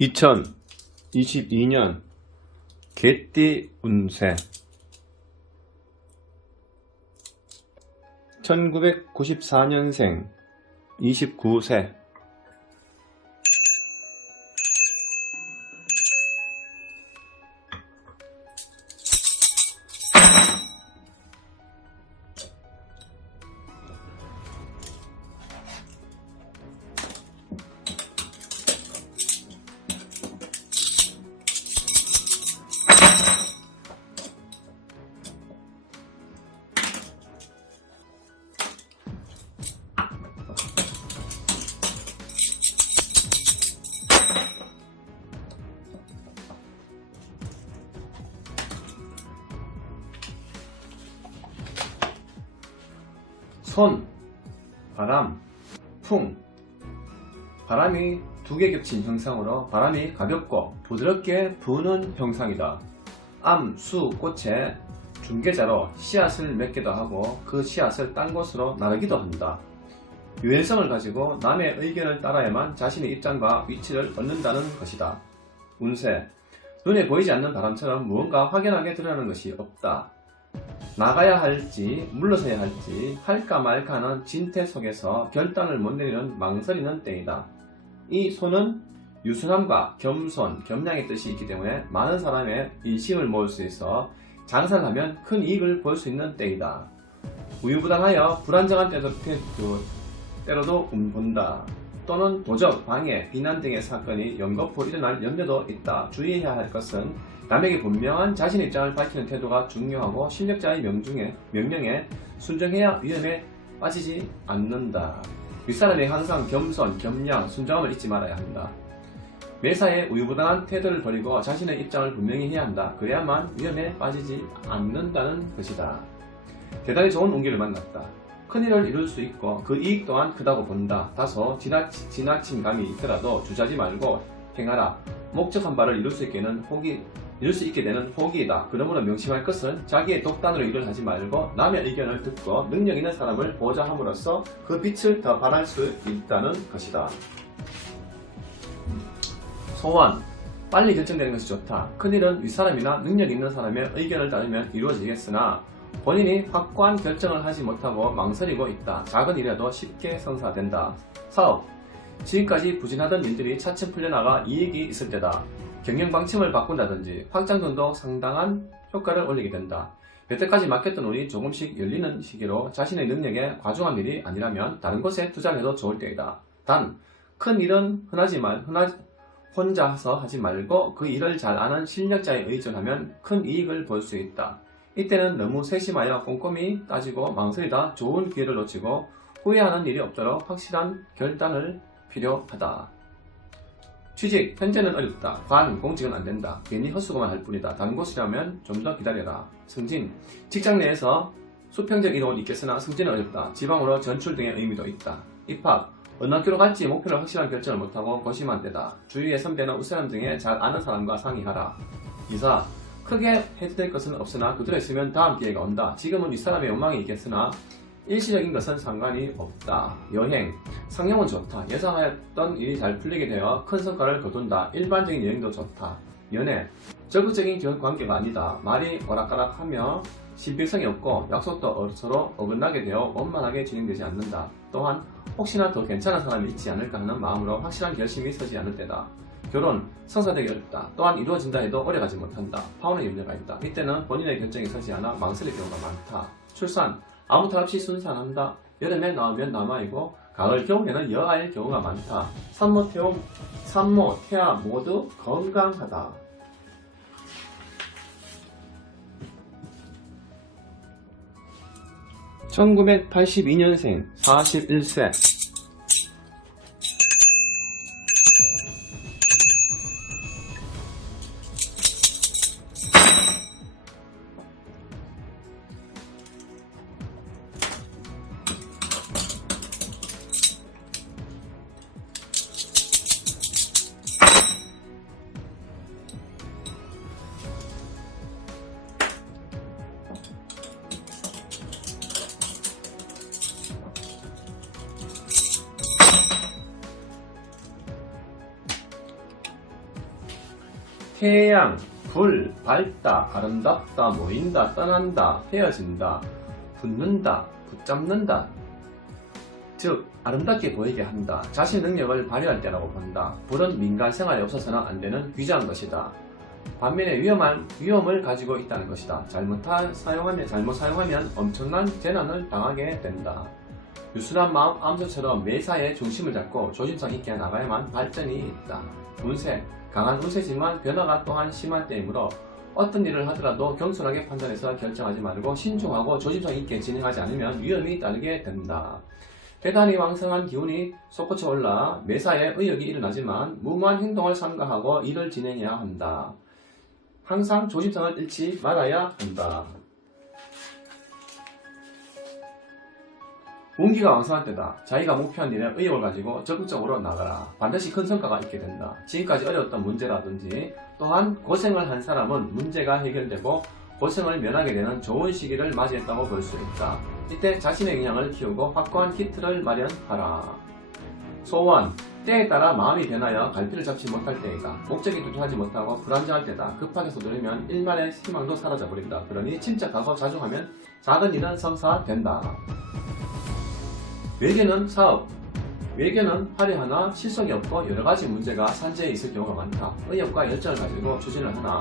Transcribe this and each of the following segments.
2022년 개띠 운세 1994년생 29세 손, 바람, 풍. 바람이 두 개 겹친 형상으로 바람이 가볍고 부드럽게 부는 형상이다. 암, 수, 꽃의 중개자로 씨앗을 맺기도 하고 그 씨앗을 딴 곳으로 나르기도 한다. 유연성을 가지고 남의 의견을 따라야만 자신의 입장과 위치를 얻는다는 것이다. 운세. 눈에 보이지 않는 바람처럼 무언가 확연하게 드러나는 것이 없다. 나가야 할지 물러서야 할지 할까 말까 하는 진퇴 속에서 결단을 못 내리는 망설이는 때이다. 이 손은 유순함과 겸손, 겸양의 뜻이 있기 때문에 많은 사람의 인심을 모을 수 있어 장사를 하면 큰 이익을 볼 수 있는 때이다. 우유부단하여 불안정한 때로도 본다. 또는 도적, 방해, 비난 등의 사건이 연거푸 일어날 염려도 있다. 주의해야 할 것은 남에게 분명한 자신의 입장을 밝히는 태도가 중요하고 실력자의 명령에 순종해야 위험에 빠지지 않는다. 윗사람이 항상 겸손, 겸양, 순종함을 잊지 말아야 한다. 매사에 우유부단한 태도를 버리고 자신의 입장을 분명히 해야 한다. 그래야만 위험에 빠지지 않는다는 것이다. 대단히 좋은 운기를 만났다. 큰일을 이룰 수 있고 그 이익 또한 크다고 본다. 다소 지나친 감이 있더라도 주저하지 말고 행하라. 목적한 바를 이룰 수 있게 되는 호기이다. 그러므로 명심할 것은 자기의 독단으로 일을 하지 말고 남의 의견을 듣고 능력 있는 사람을 보좌함으로써 그 빛을 더 발할 수 있다는 것이다. 소원. 빨리 결정되는 것이 좋다. 큰일은 윗사람이나 능력 있는 사람의 의견을 따르면 이루어지겠으나 본인이 확고한 결정을 하지 못하고 망설이고 있다. 작은 일이라도 쉽게 성사된다. 사업. 지금까지 부진하던 일들이 차츰 풀려나가 이익이 있을 때다. 경영 방침을 바꾼다든지 확장 등도 상당한 효과를 올리게 된다. 여태까지 막혔던 운이 조금씩 열리는 시기로 자신의 능력에 과중한 일이 아니라면 다른 곳에 투자를 해도 좋을 때이다. 단, 큰 일은 혼자서 하지 말고 그 일을 잘 아는 실력자에 의존하면 큰 이익을 볼 수 있다. 이때는 너무 세심하여 꼼꼼히 따지고 망설이다 좋은 기회를 놓치고 후회하는 일이 없도록 확실한 결단을 필요하다. 취직, 현재는 어렵다. 관, 공직은 안된다. 괜히 헛수고만 할 뿐이다. 다른 곳이라면 좀 더 기다려라. 승진, 직장 내에서 수평적 이동은 있겠으나 승진은 어렵다. 지방으로 전출 등의 의미도 있다. 입학, 어느 학교로 갈지 목표를 확실한 결정을 못하고 고심한 때다. 주위의 선배나 윗사람 등에 잘 아는 사람과 상의하라. 이사, 크게 해도 될 것은 없으나 그대로 있으면 다음 기회가 온다. 지금은 윗사람의 욕망이 있겠으나 일시적인 것은 상관이 없다. 여행, 상용은 좋다. 예상하였던 일이 잘 풀리게 되어 큰 성과를 거둔다. 일반적인 여행도 좋다. 연애, 적극적인 관계가 아니다. 말이 오락가락하며 신빙성이 없고 약속도 서로 어긋나게 되어 원만하게 진행되지 않는다. 또한 혹시나 더 괜찮은 사람이 있지 않을까 하는 마음으로 확실한 결심이 서지 않을 때다. 결혼, 성사되기 어렵다. 또한 이루어진다 해도 오래가지 못한다. 파혼의 염려가 있다. 이때는 본인의 결정이 서지 않아 망설일 경우가 많다. 출산, 아무 탈 없이 순산한다. 여름에 나오면 남아이고 가을, 겨울에는 여아일 경우가 많다. 산모, 태아 모두 건강하다. (1982년생) 41세 태양, 불, 밝다, 아름답다, 모인다, 떠난다, 헤어진다, 붙는다, 붙잡는다. 즉 아름답게 보이게 한다. 자신 능력을 발휘할 때라고 본다. 불은 민간 생활에 없어서는 안 되는 귀중한 것이다. 반면에 위험을 가지고 있다는 것이다. 잘못 사용하면 엄청난 재난을 당하게 된다. 유순한 마음 암소처럼 매사에 중심을 잡고 조심성 있게 나가야만 발전이 있다. 운세, 강한 운세지만 변화가 또한 심한 때이므로 어떤 일을 하더라도 겸손하게 판단해서 결정하지 말고 신중하고 조심성 있게 진행하지 않으면 위험이 따르게 된다. 대단히 왕성한 기운이 솟구쳐 올라 매사에 의욕이 일어나지만 무모한 행동을 삼가하고 일을 진행해야 한다. 항상 조심성을 잃지 말아야 한다. 운기가 왕성한 때다. 자기가 목표한 일에 의욕을 가지고 적극적으로 나가라. 반드시 큰 성과가 있게 된다. 지금까지 어려웠던 문제라든지 또한 고생을 한 사람은 문제가 해결되고 고생을 면하게 되는 좋은 시기를 맞이했다고 볼 수 있다. 이때 자신의 역량을 키우고 확고한 키트를 마련하라. 소원, 때에 따라 마음이 변하여 갈피를 잡지 못할 때이다. 목적이 뚜렷하지 못하고 불안정할 때다. 급하게 서두르면 일말의 희망도 사라져버린다. 그러니 침착하고 자중하면 작은 일은 성사된다. 외계는 사업, 외계는 화려하나 실속이 없고 여러가지 문제가 산재해 있을 경우가 많다. 의욕과 열정을 가지고 추진을 하나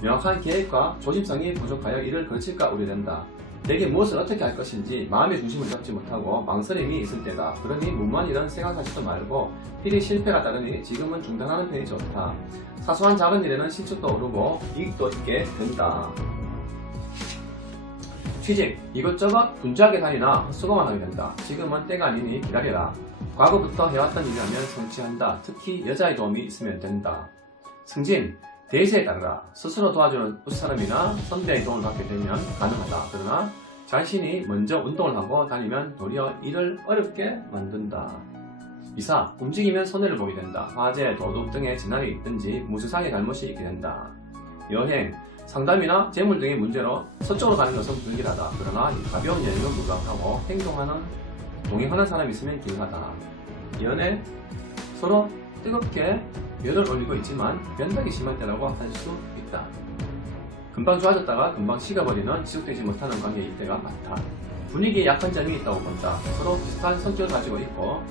명확한 계획과 조심성이 부족하여 이를 걸칠까 우려된다. 내게 무엇을 어떻게 할 것인지 마음의 중심을 잡지 못하고 망설임이 있을 때다. 그러니 무모한 일은 생각하지도 말고 필히 실패가 따르니 지금은 중단하는 편이 좋다. 사소한 작은 일에는 실적도 오르고 이익도 있게 된다. 취직, 이것저것 분주하게 다니나 헛수고만 하게 된다. 지금은 때가 아니니 기다려라. 과거부터 해왔던 일이라면 성취한다. 특히 여자의 도움이 있으면 된다. 승진, 대세에 따르라. 스스로 도와주는 웃사람이나 선배의 도움을 받게 되면 가능하다. 그러나 자신이 먼저 운동을 하고 다니면 도리어 일을 어렵게 만든다. 이사, 움직이면 손해를 보게 된다. 화재, 도둑 등의 재난이 있든지 무수상의 잘못이 있게 된다. 여행, 상담이나 재물 등의 문제로 서쪽으로 가는 것은 불길하다. 그러나 가벼운 여행은 무감하고 동행하는 사람이 있으면 길하다. 연애, 서로 뜨겁게 열을 올리고 있지만 변덕이 심할 때라고 할 수 있다. 금방 좋아졌다가 금방 식어버리는 지속되지 못하는 관계의 이때가 많다. 분위기에 약한 점이 있다고 본다. 서로 비슷한 성격을 가지고 있고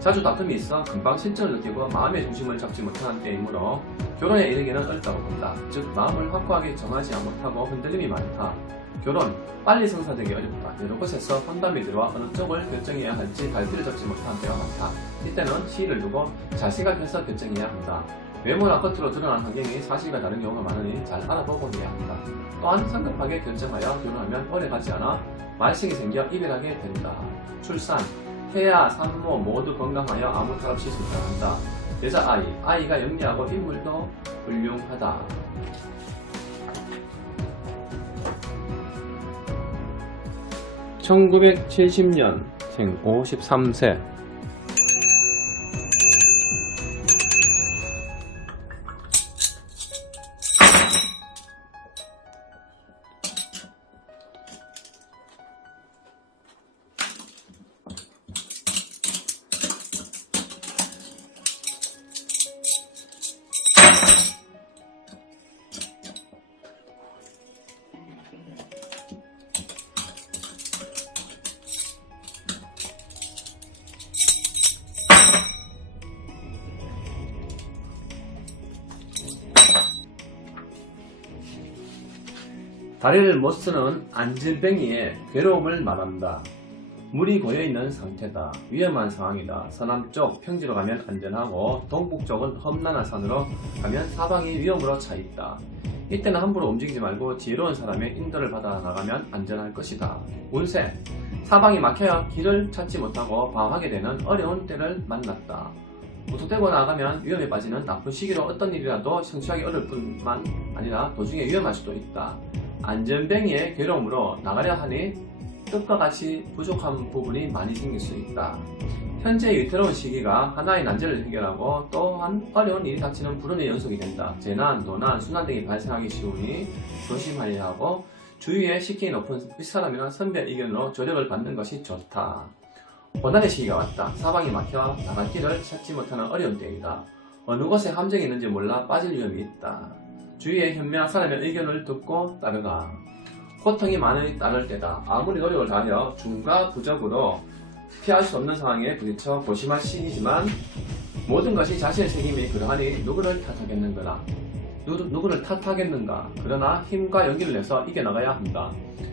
자주 다툼이 있어 금방 실증을 느끼고 마음의 중심을 잡지 못하는 때이므로 결혼에 이르기는 어렵다고 본다. 즉 마음을 확고하게 정하지 못하고 흔들림이 많다. 결혼, 빨리 성사되기 어렵다. 여러 곳에서 혼담이 들어와 어느 쪽을 결정해야 할지 갈피를 잡지 못하는 때가 많다. 이때는 시일을 두고 잘 생각해서 결정해야 한다. 외모나 겉으로 드러난 환경이 사실과 다른 경우가 많으니 잘 알아보고 해야 한다. 또한 성급하게 결정하여 결혼하면 오래가지 않아 말썽이 생겨 이별하게 된다. 출산, 태아, 산모 모두 건강하여 아무 탈 없이 출산한다. 여자아이, 아이가 영리하고 인물도 훌륭하다. (1970년생) 53세 다리를 못 쓰는 안질뱅이의 괴로움을 말한다. 물이 고여있는 상태다. 위험한 상황이다. 서남쪽 평지로 가면 안전하고 동북쪽은 험난한 산으로 가면 사방이 위험으로 차있다. 이때는 함부로 움직이지 말고 지혜로운 사람의 인도를 받아 나가면 안전할 것이다. 운세, 사방이 막혀야 길을 찾지 못하고 방황하게 되는 어려운 때를 만났다. 무턱대고 나가면 위험에 빠지는 나쁜 시기로 어떤 일이라도 성취하기 어려울 뿐만 아니라 도중에 위험할 수도 있다. 안전뱅이의 괴로움으로 나가려 하니 뜻과 같이 부족한 부분이 많이 생길 수 있다. 현재 위태로운 시기가 하나의 난제를 해결하고 또한 어려운 일이 닥치는 불운의 연속이 된다. 재난, 도난, 순환 등이 발생하기 쉬우니 조심하여야 하고 주위에 식견이 높은 윗사람이나 선배 의견으로 조력을 받는 것이 좋다. 고난의 시기가 왔다. 사방이 막혀 나갈 길을 찾지 못하는 어려운 때이다. 어느 곳에 함정이 있는지 몰라 빠질 위험이 있다. 주위의 현명한 사람의 의견을 듣고 따르라. 고통이 많이 따를 때다. 아무리 노력을 다하여 중과 부적으로 피할 수 없는 상황에 부딪혀 고심할 시기지만 모든 것이 자신의 책임이 그러하니 누구를 탓하겠는가. 그러나 힘과 용기를 내서 이겨나가야 한다.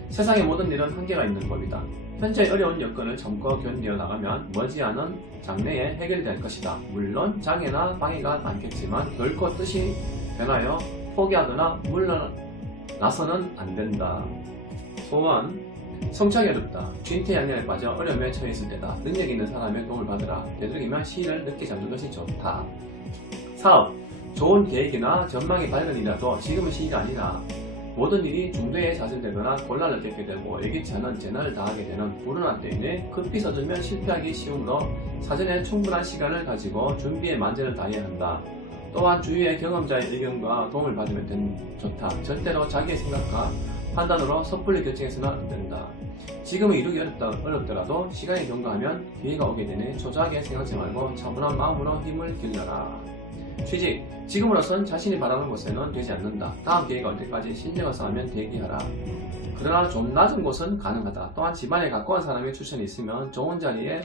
세상의 모든 일은 한계가 있는 법이다. 현재의 어려운 여건을 참고 견디어 나가면 머지않은 장래에 해결될 것이다. 물론 장애나 방해가 많겠지만 결코 뜻이 변하여 포기하거나 물러나서는 안 된다. 소원, 성취하기 어렵다. 쥔태양년에 빠져 어려움에 처해 있을 때다. 능력 있는 사람의 도움을 받으라. 되도록이면 시일을 늦게 잡는 것이 좋다. 사업, 좋은 계획이나 전망이 밝은 일이라도 지금은 시기가 아니라 모든 일이 중도에 좌절되거나 곤란을 겪게 되고 예기치 않은 재난을 당하게 되는 불운한 때문에 급히 서두르면 실패하기 쉬우므로 사전에 충분한 시간을 가지고 준비에 만전을 다해야 한다. 또한 주위의 경험자의 의견과 도움을 받으면 좋다. 절대로 자기의 생각과 판단으로 섣불리 결정해서는 안 된다. 지금은 이루기 어렵더라도 시간이 경과하면 기회가 오게 되니 초조하게 생각하지 말고 차분한 마음으로 힘을 길러라. 취직, 지금으로선 자신이 바라는 곳에는 되지 않는다. 다음 기회가 올 때까지 실력을 쌓으면 대기하라. 그러나 좀 낮은 곳은 가능하다. 또한 집안에 가까운 사람의 추천이 있으면 좋은 자리에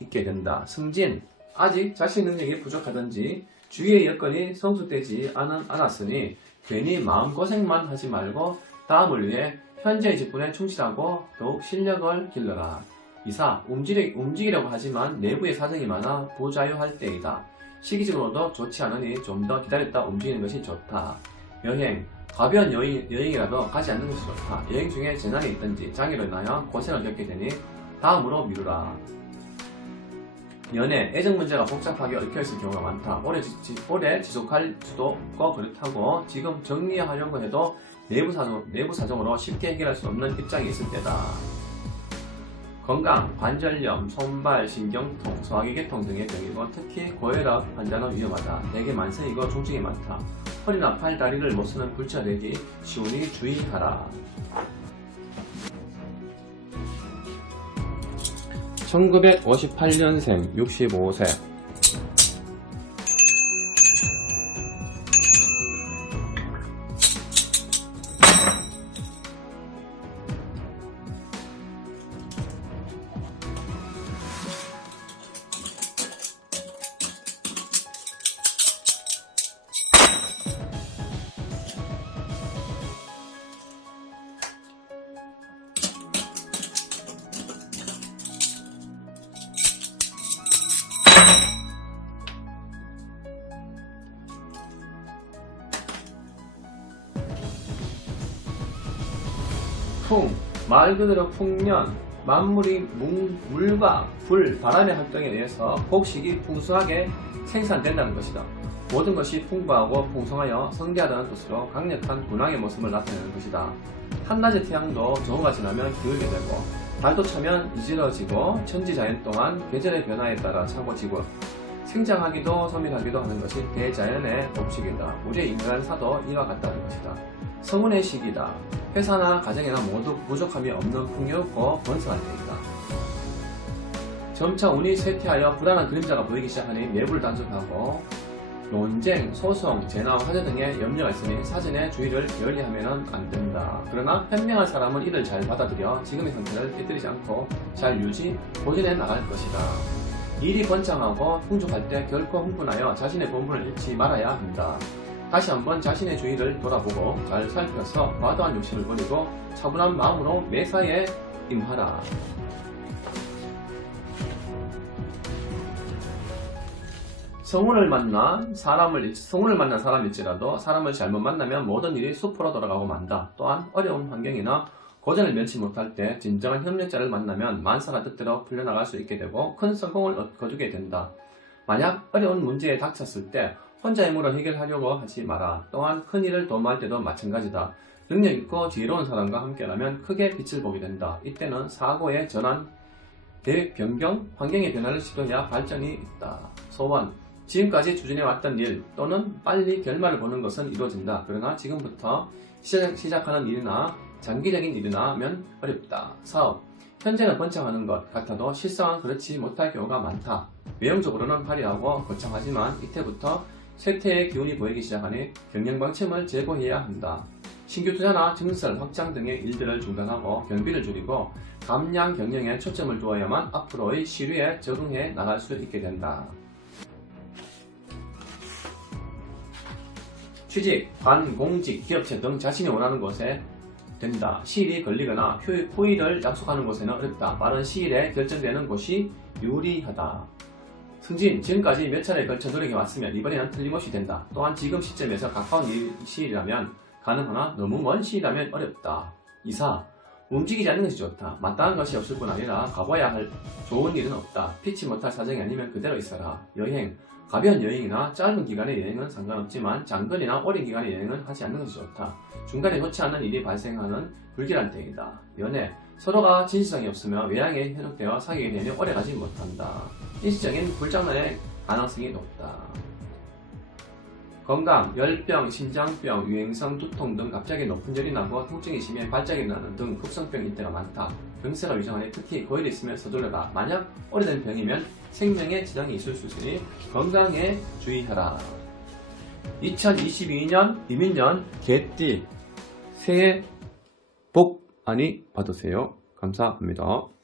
있게 된다. 승진, 아직 자신 능력이 부족하든지 주위의 여건이 성숙되지 않았으니 괜히 마음고생만 하지 말고 다음을 위해 현재의 직분에 충실하고 더욱 실력을 길러라. 이사, 움직이려고 하지만 내부의 사정이 많아 부자유할 때이다. 시기적으로도 좋지 않으니 좀 더 기다렸다 움직이는 것이 좋다. 여행, 가벼운 여행이라도 가지 않는 것이 좋다. 여행 중에 재난이 있든지 장애로 인하여 고생을 겪게 되니 다음으로 미루라. 연애, 애정 문제가 복잡하게 얽혀있을 경우가 많다. 오래 지속할 수도 없고 그렇다고 지금 정리하려고 해도 내부 사정으로 쉽게 해결할 수 없는 입장이 있을 때다. 건강, 관절염, 손발, 신경통, 소화기계통 등의 병이고 특히 고혈압 환자는 위험하다. 대개 만성이고 중증이 많다. 허리나 팔, 다리를 못 쓰는 불치되기 쉬우니 주의하라. 1958년생 65세 풍, 말 그대로 풍년, 만물이 물과 불, 바람의 활동에 의해서 곡식이 풍성하게 생산된다는 것이다. 모든 것이 풍부하고 풍성하여 성대하다는 뜻으로 강력한 군왕의 모습을 나타내는 것이다. 한낮의 태양도 조금가 지나면 기울게 되고 달도 차면 이질러지고 천지자연 또한 계절의 변화에 따라 차고지고 생장하기도 소멸하기도 하는 것이 대자연의 법칙이다. 우리의 인간사도 이와 같다는 것이다. 성운의 시기다. 회사나 가정이나 모두 부족함이 없는 풍요롭고 번성할 때이다. 점차 운이 쇠퇴하여 불안한 그림자가 보이기 시작하니 내부를 단속하고 논쟁, 소송, 재난, 화재 등의 염려가 있으니 사전에 주의를 게을리하면 안 된다. 그러나 현명한 사람은 이를 잘 받아들여 지금의 상태를 깨뜨리지 않고 잘 보존해 나갈 것이다. 일이 번창하고 풍족할 때 결코 흥분하여 자신의 본분을 잃지 말아야 한다. 다시 한번 자신의 주의를 돌아보고 잘 살펴서 과도한 욕심을 버리고 차분한 마음으로 매사에 임하라. 성운을 만난 사람일지라도 사람을 잘못 만나면 모든 일이 숲으로 돌아가고 만다. 또한 어려운 환경이나 고전을 면치 못할 때 진정한 협력자를 만나면 만사가 뜻대로 풀려나갈 수 있게 되고 큰 성공을 거두게 된다. 만약 어려운 문제에 닥쳤을 때 혼자 힘으로 해결하려고 하지 마라. 또한 큰 일을 도모할 때도 마찬가지다. 능력 있고 지혜로운 사람과 함께라면 크게 빛을 보게 된다. 이때는 사고의 전환, 계획 변경, 환경의 변화를 시도해야 발전이 있다. 소원, 지금까지 추진해왔던 일 또는 빨리 결말을 보는 것은 이루어진다. 그러나 지금부터 시작하는 일이나 장기적인 일이라면 어렵다. 사업, 현재는 번창하는 것 같아도 실상은 그렇지 못할 경우가 많다. 외형적으로는 화려하고 거창하지만 이때부터 쇠퇴의 기운이 보이기 시작하니 경영방침을 제고해야 한다. 신규 투자나 증설 확장 등의 일들을 중단하고 경비를 줄이고 감량 경영에 초점을 두어야만 앞으로의 시류에 적응해 나갈 수 있게 된다. 취직, 관, 공직, 기업체 등 자신이 원하는 곳에 된다. 시일이 걸리거나 호의를 약속하는 곳에는 어렵다. 빠른 시일에 결정되는 곳이 유리하다. 승진, 지금까지 몇 차례에 걸쳐 노력해왔으면 이번에는 틀림없이 된다. 또한 지금 시점에서 가까운 시일이라면 가능하나 너무 먼 시일이라면 어렵다. 이사, 움직이지 않는 것이 좋다. 마땅한 것이 없을 뿐 아니라 가봐야 할 좋은 일은 없다. 피치 못할 사정이 아니면 그대로 있어라. 여행, 가벼운 여행이나 짧은 기간의 여행은 상관없지만 장거리나 오랜 기간의 여행은 하지 않는 것이 좋다. 중간에 좋지 않은 일이 발생하는 불길한 때이다. 연애, 서로가 진실성이 없으며 외향에 현혹되어 사귀게 되면 오래가지 못한다. 일시적인 불장난의 가능성이 높다. 건강, 열병, 심장병, 유행성 두통 등 갑자기 높은 열이 나고 통증이 심해 발작이 나는 등 급성병일 때가 많다. 병세가 위중하니 특히 고열이 있으면 서둘러라. 만약 오래된 병이면 생명에 지장이 있을 수 있으니 건강에 주의하라. 2022년 이민년 개띠 새해 복 많이 받으세요. 감사합니다.